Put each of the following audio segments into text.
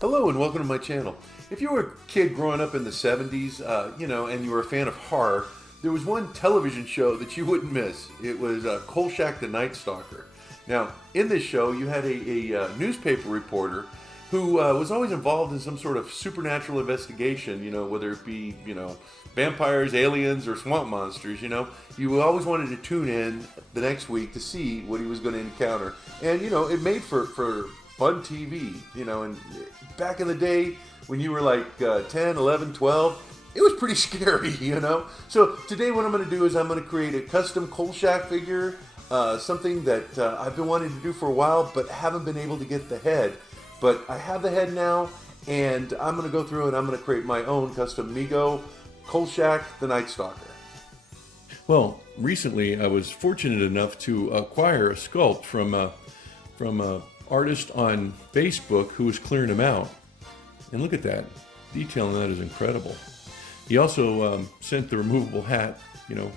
Hello and welcome to my channel. If you were a kid growing up in the 70s, and you were a fan of horror, there was one television show that you wouldn't miss. It was Kolchak the Night Stalker. Now, in this show, you had a newspaper reporter who was always involved in some sort of supernatural investigation, whether it be, vampires, aliens, or swamp monsters, You always wanted to tune in the next week to see what he was going to encounter. And, it made for fun TV, and back in the day when you were like 10, 11, 12, it was pretty scary, So today what I'm going to do is I'm going to create a custom Kolchak figure, something that I've been wanting to do for a while, but haven't been able to get the head. But I have the head now, and I'm going to go through and I'm going to create my own custom Mego-Kolchak the Night Stalker. Well, recently I was fortunate enough to acquire a sculpt from a artist on Facebook who was clearing them out. And look at that. Detail on that is incredible. He also sent the removable hat.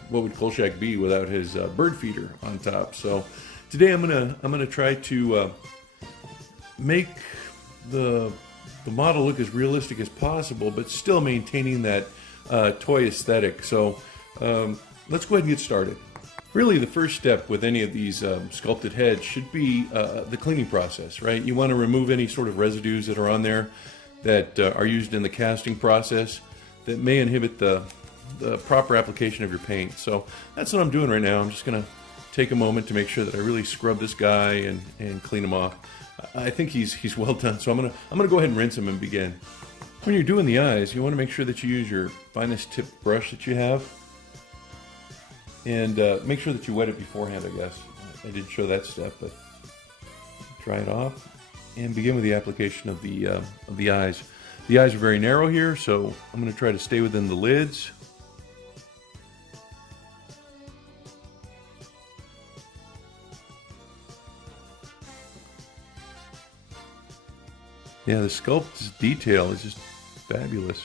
What would Kolchak be without his bird feeder on top? So today I'm gonna try to make the model look as realistic as possible, but still maintaining that toy aesthetic. So let's go ahead and get started. Really, the first step with any of these sculpted heads should be the cleaning process, right? You want to remove any sort of residues that are on there that are used in the casting process that may inhibit the proper application of your paint. So that's what I'm doing right now. I'm just going to take a moment to make sure that I really scrub this guy and clean him off. I think he's well done, so I'm gonna go ahead and rinse him and begin. When you're doing the eyes, you want to make sure that you use your finest tip brush that you have. And make sure that you wet it beforehand, I guess. I didn't show that step, but dry it off and begin with the application of the eyes. The eyes are very narrow here, so I'm going to try to stay within the lids. Yeah, the sculpt's detail is just fabulous.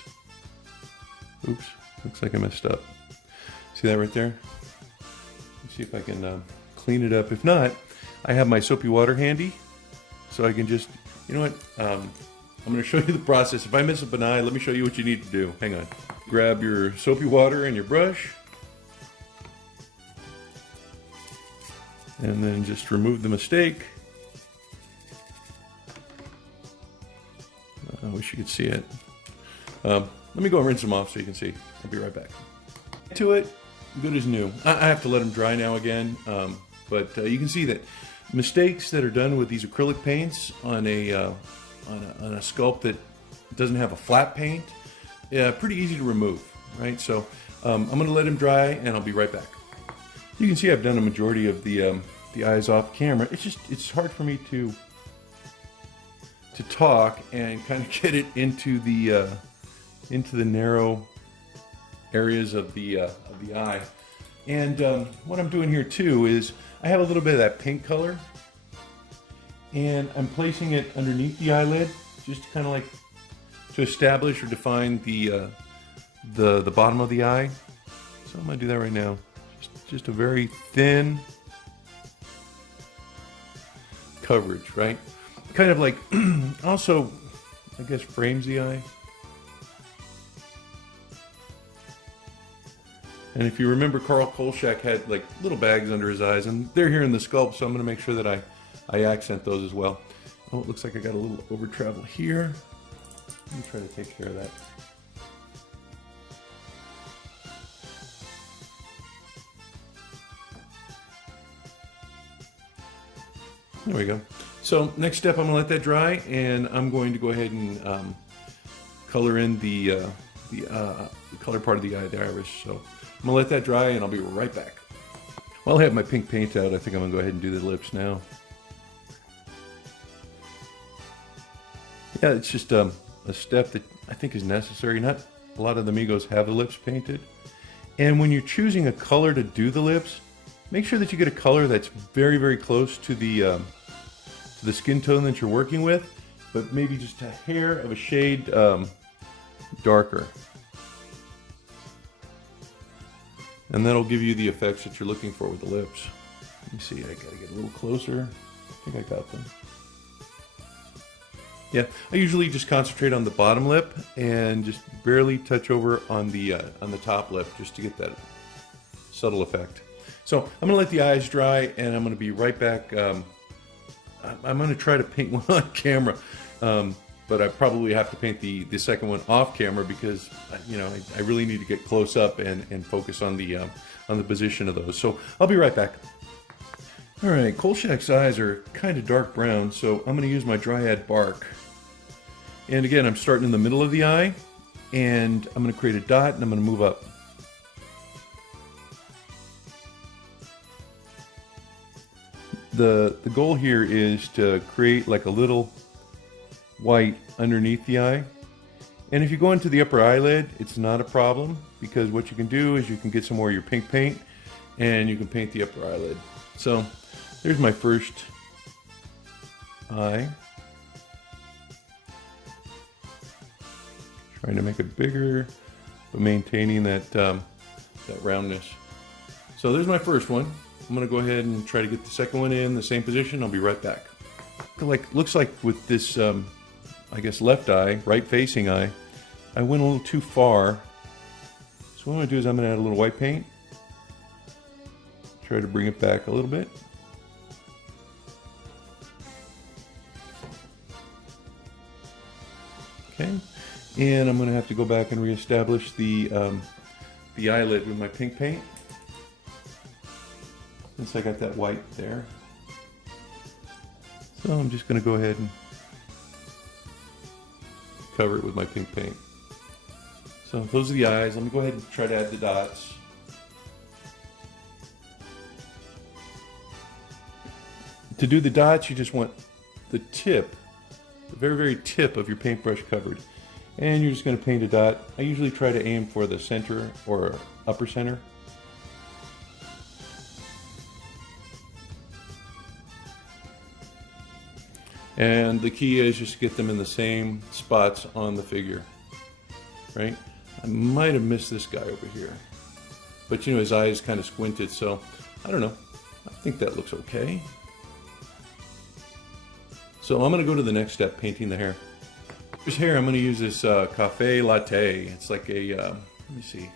Oops, looks like I messed up. See that right there? See if I can clean it up. If not, I have my soapy water handy, so I can just, you know what, I'm going to show you the process. If I miss up an eye, let me show you what you need to do. Hang on. Grab your soapy water and your brush, and then just remove the mistake. I wish you could see it. Let me go and rinse them off so you can see. I'll be right back. To it. Good as new. I have to let them dry now again, but you can see that mistakes that are done with these acrylic paints on a sculpt that doesn't have a flat paint, pretty easy to remove, right? So I'm going to let them dry, and I'll be right back. You can see I've done a majority of the eyes off camera. It's hard for me to talk and kind of get it into the narrow areas of the eye. And what I'm doing here too is I have a little bit of that pink color, and I'm placing it underneath the eyelid, just kind of like to establish or define the bottom of the eye. So I'm gonna do that right now. Just a very thin coverage, right? Kind of like also, I guess, frames the eye. And if you remember, Carl Kolchak had like little bags under his eyes, and they're here in the sculpt, so I'm going to make sure that I accent those as well. Oh, it looks like I got a little over travel here. Let me try to take care of that. There we go. So next step, I'm going to let that dry, and I'm going to go ahead and color in the color part of the eye, the iris. So I'm going to let that dry, and I'll be right back. While I have my pink paint out, I think I'm going to go ahead and do the lips now. Yeah, it's just a step that I think is necessary. Not a lot of the Migos have the lips painted. And when you're choosing a color to do the lips, make sure that you get a color that's very, very close to the skin tone that you're working with, but maybe just a hair of a shade darker. And that'll give you the effects that you're looking for with the lips. Let me see, I gotta get a little closer. I think I got them. Yeah, I usually just concentrate on the bottom lip and just barely touch over on the top lip just to get that subtle effect. So I'm gonna let the eyes dry, and I'm gonna be right back. I'm gonna try to paint one on camera, but I probably have to paint the second one off camera because I really need to get close up and focus on the position of those. So I'll be right back. All right, Kolchak's eyes are kind of dark brown, so I'm going to use my Dryad bark. And again, I'm starting in the middle of the eye, and I'm going to create a dot, and I'm going to move up. The goal here is to create like a little white underneath the eye. And if you go into the upper eyelid, it's not a problem, because what you can do is you can get some more of your pink paint, and you can paint the upper eyelid. So there's my first eye. Trying to make it bigger, but maintaining that roundness. So there's my first one. I'm gonna go ahead and try to get the second one in the same position. I'll be right back. Looks like with this, I guess left eye, right facing eye, I went a little too far. So what I'm gonna do is I'm gonna add a little white paint. Try to bring it back a little bit. Okay, and I'm going to have to go back and reestablish the eyelid with my pink paint, since I got that white there. So I'm just going to go ahead and cover it with my pink paint. So those are the eyes. Let me go ahead and try to add the dots. To do the dots, you just want the tip, the very, very tip of your paintbrush covered. And you're just going to paint a dot. I usually try to aim for the center or upper center. And the key is just to get them in the same spots on the figure, right? I might have missed this guy over here, but his eye is kind of squinted, so I don't know. I think that looks okay. So I'm going to go to the next step, painting the hair. This hair, I'm going to use this Cafe Latte. It's like a, let me see.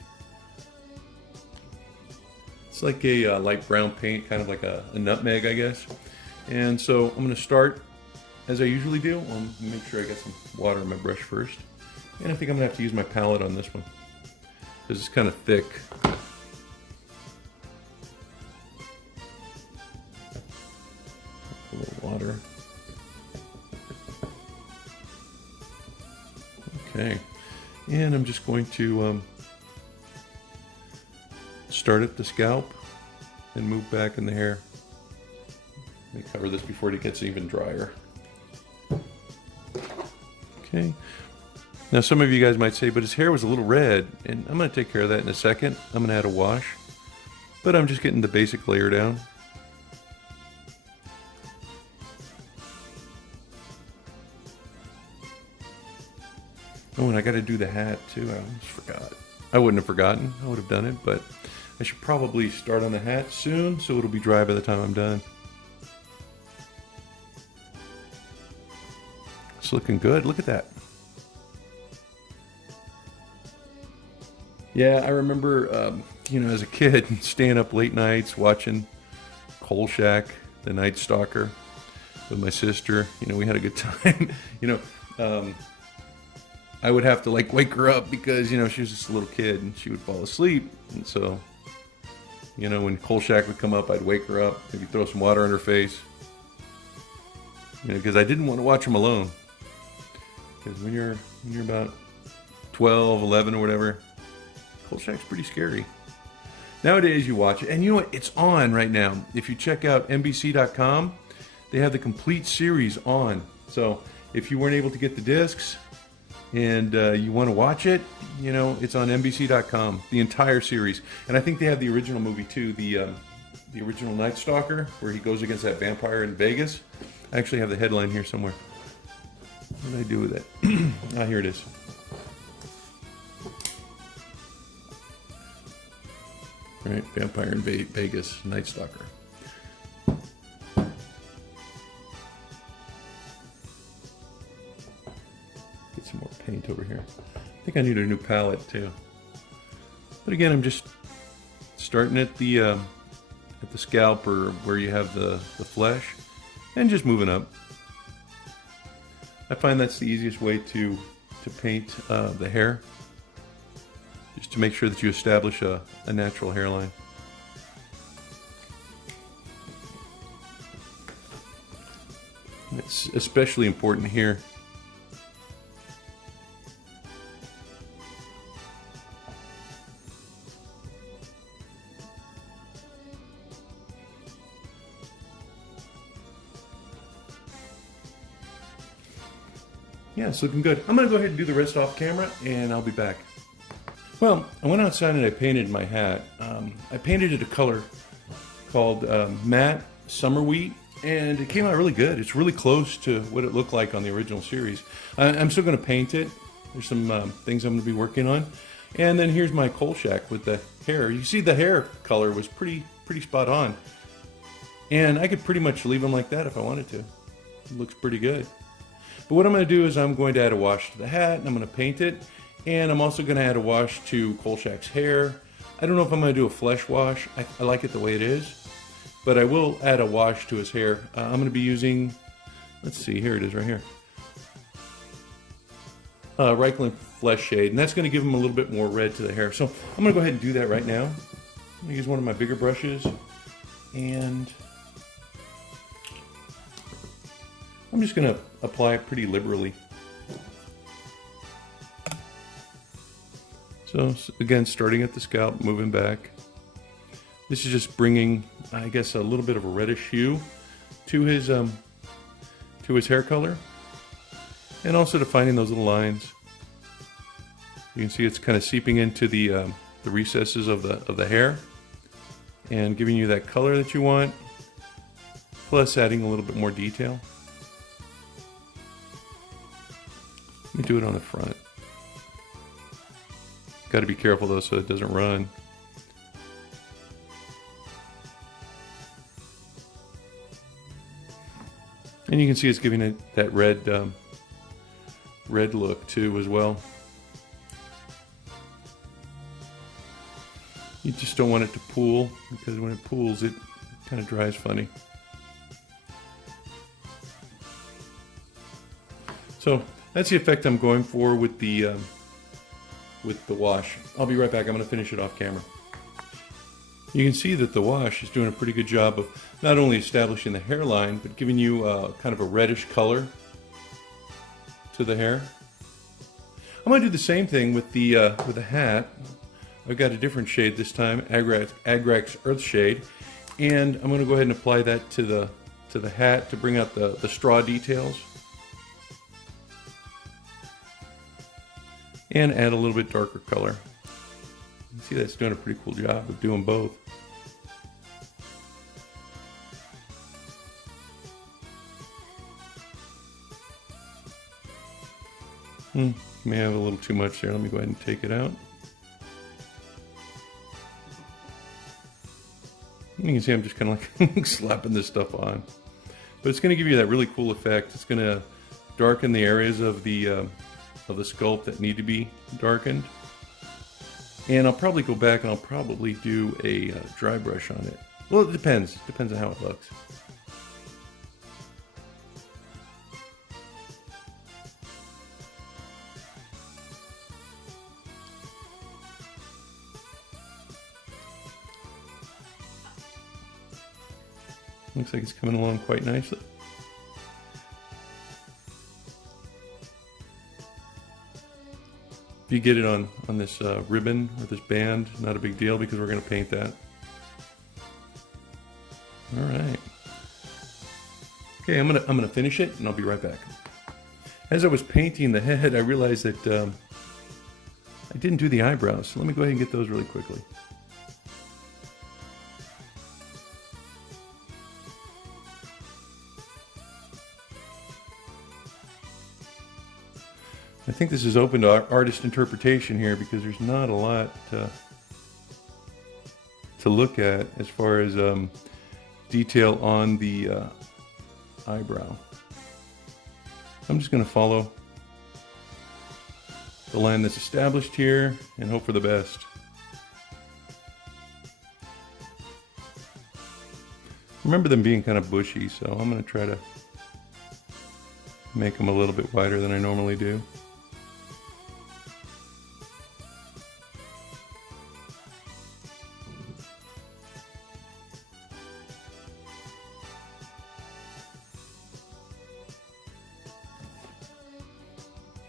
It's like a light brown paint, kind of like a nutmeg, I guess. And so I'm going to start, as I usually do. I'll make sure I get some water in my brush first. And I think I'm going to have to use my palette on this one, because it's kind of thick. A little water. Okay, and I'm just going to start at the scalp and move back in the hair. Let me cover this before it gets even drier. Okay, now some of you guys might say, but his hair was a little red, and I'm going to take care of that in a second. I'm going to add a wash, but I'm just getting the basic layer down. Oh, and I got to do the hat too. I almost forgot. I wouldn't have forgotten. I would have done it, but I should probably start on the hat soon, so it'll be dry by the time I'm done. It's looking good. Look at that. Yeah, I remember, as a kid, staying up late nights watching Kolchak, the Night Stalker, with my sister. We had a good time. I would have to wake her up because, she was just a little kid and she would fall asleep. And so, when Kolchak would come up, I'd wake her up, maybe throw some water on her face. Because I didn't want to watch him alone. Because when you're about 12, 11 or whatever, Kolchak's pretty scary. Nowadays you watch it, and you know what? It's on right now. If you check out NBC.com, they have the complete series on. So if you weren't able to get the discs, and you want to watch it, it's on NBC.com, the entire series. And I think they have the original movie too, the original Night Stalker, where he goes against that vampire in Vegas. I actually have the headline here somewhere. What did I do with it? Ah, here it is. All right, vampire in Vegas, Night Stalker. need some more paint over here. I think I need a new palette too. But again, I'm just starting at the scalp, or where you have the flesh, and just moving up. I find that's the easiest way to paint the hair, just to make sure that you establish a natural hairline. It's especially important here. Yeah, it's looking good. I'm going to go ahead and do the rest off camera, and I'll be back. Well, I went outside and I painted my hat. I painted it a color called Matte Summer Wheat, and it came out really good. It's really close to what it looked like on the original series. I'm still going to paint it. There's some things I'm going to be working on. And then here's my Kolchak with the hair. You see the hair color was pretty spot on. And I could pretty much leave them like that if I wanted to. It looks pretty good. But what I'm going to do is I'm going to add a wash to the hat, and I'm going to paint it. And I'm also going to add a wash to Kolchak's hair. I don't know if I'm going to do a flesh wash. I like it the way it is. But I will add a wash to his hair. I'm going to be using, let's see, here it is right here. Reichland Flesh Shade. And that's going to give him a little bit more red to the hair. So I'm going to go ahead and do that right now. I'm going to use one of my bigger brushes. And I'm just going to apply it pretty liberally. So again, starting at the scalp, moving back. This is just bringing, I guess, a little bit of a reddish hue to his hair color, and also defining those little lines. You can see it's kind of seeping into the recesses of the hair, and giving you that color that you want, plus adding a little bit more detail. Let me do it on the front. Got to be careful though so it doesn't run. And you can see it's giving it that red look too as well. You just don't want it to pool, because when it pools it kind of dries funny. So that's the effect I'm going for with the wash. I'll be right back. I'm going to finish it off camera. You can see that the wash is doing a pretty good job of not only establishing the hairline, but giving you kind of a reddish color to the hair. I'm going to do the same thing with the hat. I've got a different shade this time, Agrax Earth Shade, and I'm going to go ahead and apply that to the hat to bring out the straw details. And add a little bit darker color. You see that's doing a pretty cool job of doing both. May have a little too much there. Let me go ahead and take it out. You can see I'm just kind of like slapping this stuff on. But it's going to give you that really cool effect. It's going to darken the areas of the sculpt that need to be darkened. And I'll probably go back and I'll probably do a dry brush on it. Well, it depends. Depends on how it looks. Looks like it's coming along quite nicely. If you get it on this ribbon or this band, not a big deal because we're going to paint that. All right. Okay, I'm gonna finish it and I'll be right back. As I was painting the head, I realized that I didn't do the eyebrows. So let me go ahead and get those really quickly. I think this is open to artist interpretation here because there's not a lot to look at as far as detail on the eyebrow. I'm just going to follow the line that's established here and hope for the best. Remember them being kind of bushy, so I'm going to try to make them a little bit wider than I normally do.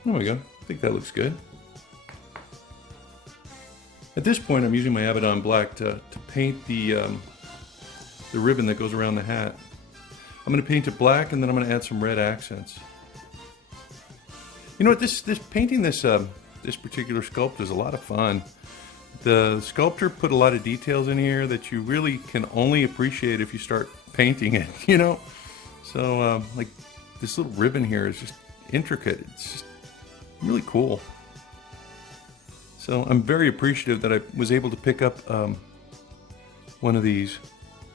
There we go. I think that looks good. At this point, I'm using my Abaddon Black to paint the ribbon that goes around the hat. I'm going to paint it black, and then I'm going to add some red accents. You know what? This painting this particular sculpt is a lot of fun. The sculptor put a lot of details in here that you really can only appreciate if you start painting it. You know, so like this little ribbon here is just intricate. It's just really cool. So I'm very appreciative that I was able to pick up one of these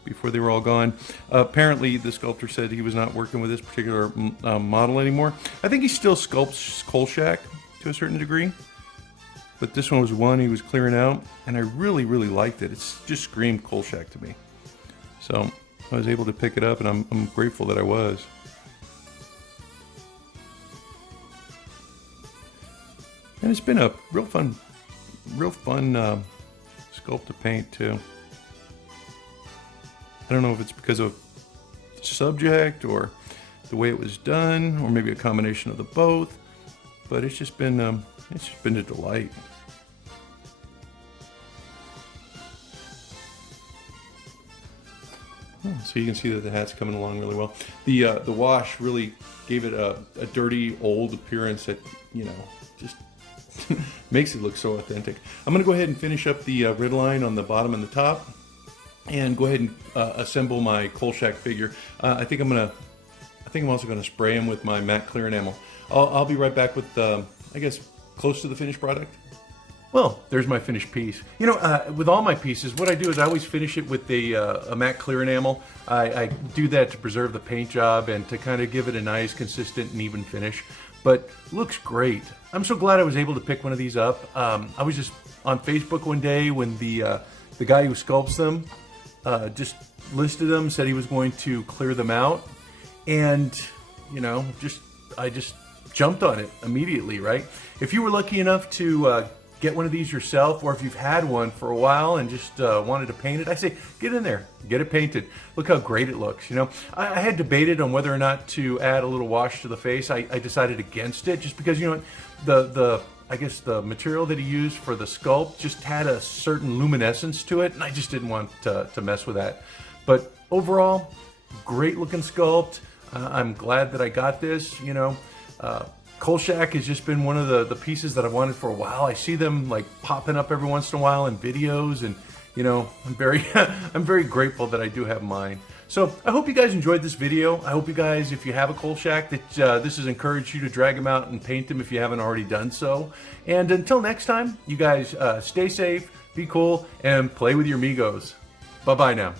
before they were all gone. Apparently the sculptor said he was not working with this particular model anymore. I think he still sculpts Kolchak to a certain degree, but this one was one he was clearing out, and I really, really liked it. It's just screamed Kolchak to me. So I was able to pick it up, and I'm grateful that I was. And it's been a real fun sculpt to paint too. I don't know if it's because of the subject or the way it was done, or maybe a combination of the both, but it's just been a delight. So you can see that the hat's coming along really well. The wash really gave it a dirty old appearance that, you know, just makes it look so authentic. I'm going to go ahead and finish up the red line on the bottom and the top, and go ahead and assemble my Kolchak figure. I think I'm also going to spray him with my matte clear enamel. I'll be right back with I guess close to the finished product. Well, there's my finished piece. You know, with all my pieces, what I do is I always finish it with a matte clear enamel. I do that to preserve the paint job and to kind of give it a nice, consistent, and even finish. But looks great. I'm so glad I was able to pick one of these up. I was just on Facebook one day when the guy who sculpts them just listed them, said he was going to clear them out, and you know, I just jumped on it immediately, right? If you were lucky enough to get one of these yourself, or if you've had one for a while and just wanted to paint it, I say get in there, get it painted. Look how great it looks. You know, I had debated on whether or not to add a little wash to the face. I decided against it, just because, you know, I guess the material that he used for the sculpt just had a certain luminescence to it, and I just didn't want to mess with that. But overall, great looking sculpt. I'm glad that I got this. You know, Kolchak has just been one of the pieces that I've wanted for a while. I see them like popping up every once in a while in videos, and you know, I'm very grateful that I do have mine. So I hope you guys enjoyed this video. I hope you guys, if you have a Kolchak, that this has encouraged you to drag them out and paint them if you haven't already done so. And until next time, you guys stay safe, be cool, and play with your Megos. Bye-bye now.